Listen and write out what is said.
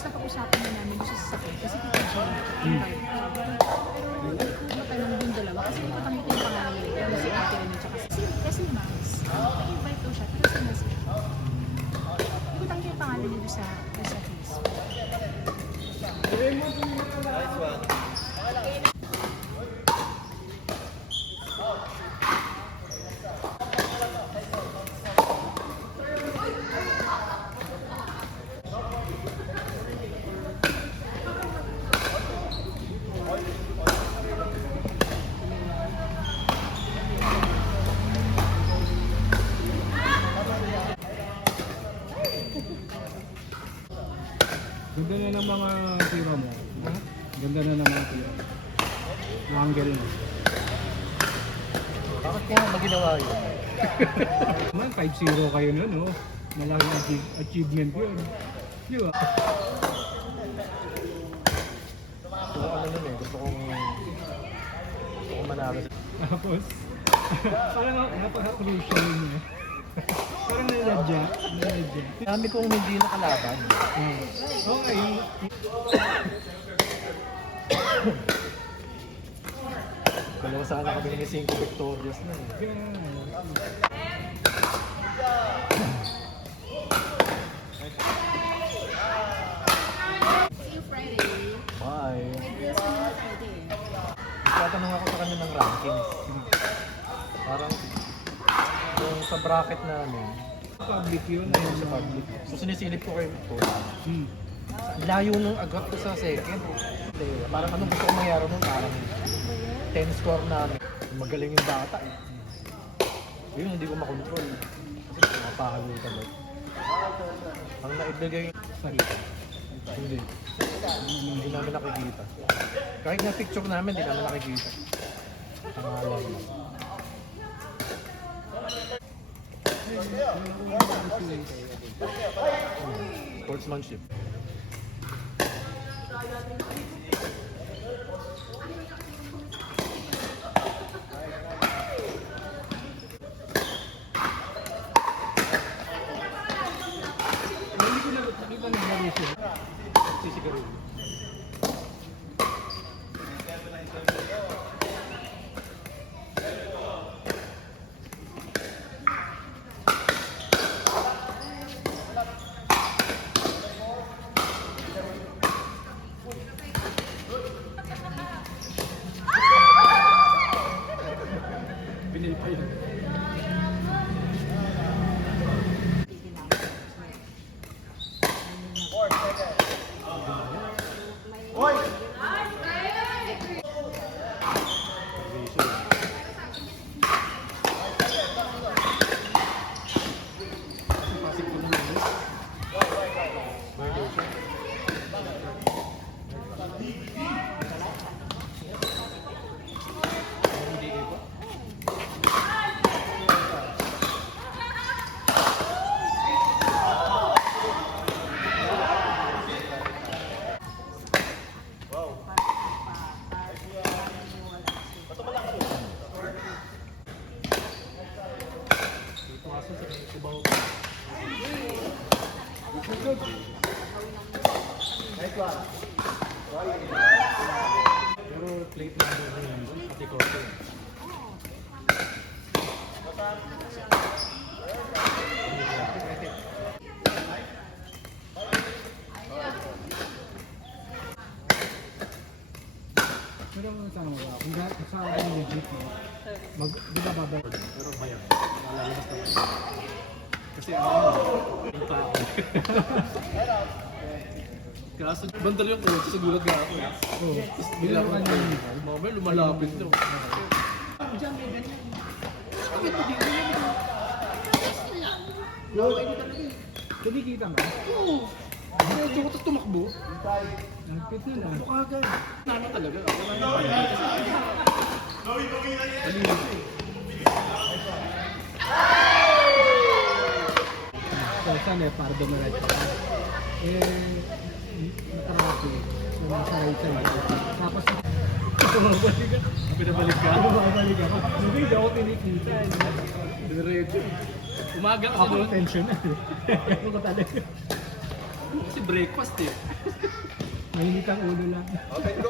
Tapos napag-usapan na namin doon sa sasakyan kasi Tita Jane, invite ko. Pero ano tayo ng yung dalawa kasi hindi ko tanggit yung pangalan nila. Yung si Ate Rene tsaka kasi Max. Nag-invite daw siya pero sinasya. Hindi ko tanggit yung pangalan nila sa Facebook. Nice one. Ganda na ng mga tira mo. Ha? Ganda na ng mga tira. Ang angle mo. Bakit kaya ba ginawa yun? Man, 5-0 kayo nun, no? Malaking achievement yun. Di ba? Gusto ko ano nun eh. Gusto kong manalo. Tapos, parang napaka-crucial yun eh. Parang naladya. Dami kong hindi nakalaban. Okay. Dalawa sana kami ng 5 victorious na eh. See you Friday. Bye! May deals ko na Friday. Tatanong ako sa kanya ng rankings. Parang yung sa bracket namin, Public yun. ayun sa public. So sinisilip ko kay Victor. Hmm. Layo nung agad ko sa second. Parang anong gusto ko mangyari nun? Parang 10 score namin. Magaling yung bata eh. Yun hindi ko makontrol. Kasi mapahalo talaga. Ang naibigay Sorry. hindi. Hindi namin nakikita. Kahit na picture namin, hindi namin nakikita. Pangalan mo. Sportsmanship. Hindi ko nakita naglaro siya. Sisigarin. Pinilpay lang. Pero plate number na yun, pati korte. Pero sana mo ba? Kung sa akin legit mo, di ba babay? Pero bayan, lalabas na ito. Kasi yung tao. Kaso bandal yung coach, sa gulat nga ako eh. Oo. Tapos bigla ko mamaya lumalapit na. Diyan may ganyan. Bakit mo di ko yun? Okay mo talaga eh. Kumikita ka? Oo! Medyo ko tapos tumakbo. Nagpit na lang. Ano agad? Ano talaga? Wala na panay. Kanina eh. So, saan eh, para dumiretso ka. Natraffic. So, nasa right side. Tapos, bumabalik ka. Pinabalik ka? Bumabalik ka. Hindi ako tinikita. Diretso. Umaga ka Ako doon. tension na. Ano ka talaga? Kasi breakfast eh. Mahinit ang ulo lang. Okay, go.